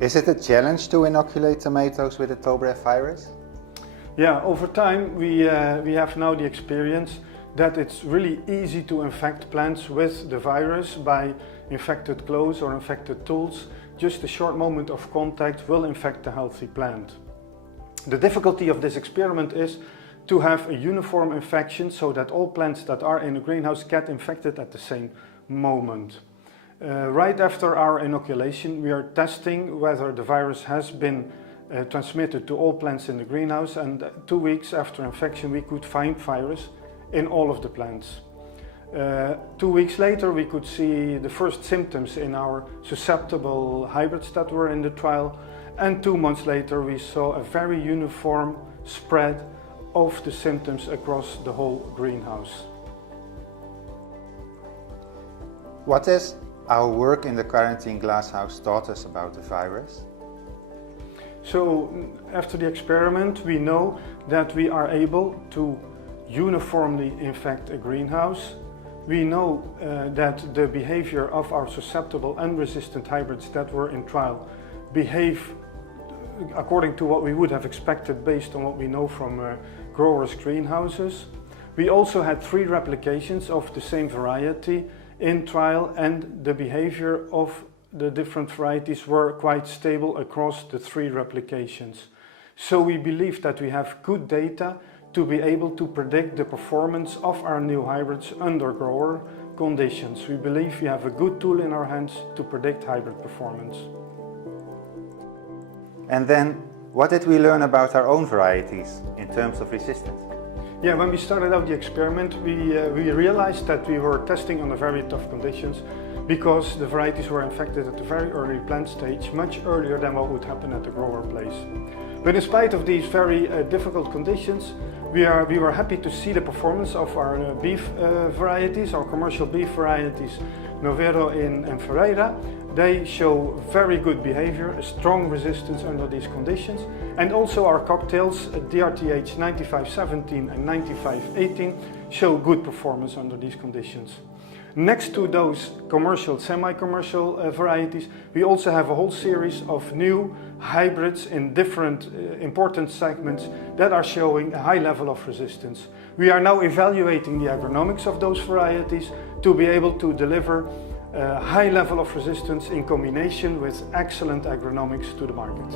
Is it a challenge to inoculate tomatoes with the ToBRFV virus? Yeah, over time we have now the experience that it's really easy to infect plants with the virus by infected clothes or infected tools. Just a short moment of contact will infect a healthy plant. The difficulty of this experiment is to have a uniform infection so that all plants that are in the greenhouse get infected at the same moment. Right after our inoculation, we are testing whether the virus has been transmitted to all plants in the greenhouse, and 2 weeks after infection we could find virus in all of the plants. 2 weeks later we could see the first symptoms in our susceptible hybrids that were in the trial, and 2 months later we saw a very uniform spread of the symptoms across the whole greenhouse. What has our work in the quarantine glasshouse taught us about the virus? So after the experiment we know that we are able to uniformly infect a greenhouse. We know that the behavior of our susceptible and resistant hybrids that were in trial behave according to what we would have expected based on what we know from growers' greenhouses. We also had 3 replications of the same variety in trial, and the behavior of the different varieties were quite stable across the 3 replications. So we believe that we have good data to be able to predict the performance of our new hybrids under grower conditions. We believe we have a good tool in our hands to predict hybrid performance. And then, what did we learn about our own varieties in terms of resistance? Yeah, when we started out the experiment, we realized that we were testing under very tough conditions because the varieties were infected at the very early plant stage, much earlier than what would happen at the grower place. But in spite of these very difficult conditions, we were happy to see the performance of our beef varieties, our commercial beef varieties, Novero and Ferreira. They show very good behavior, a strong resistance under these conditions, and also our cocktails, DRTH 9517 and 9518, show good performance under these conditions. Next to those commercial, semi-commercial varieties, we also have a whole series of new hybrids in different important segments that are showing a high level of resistance. We are now evaluating the agronomics of those varieties to be able to deliver a high level of resistance in combination with excellent agronomics to the market.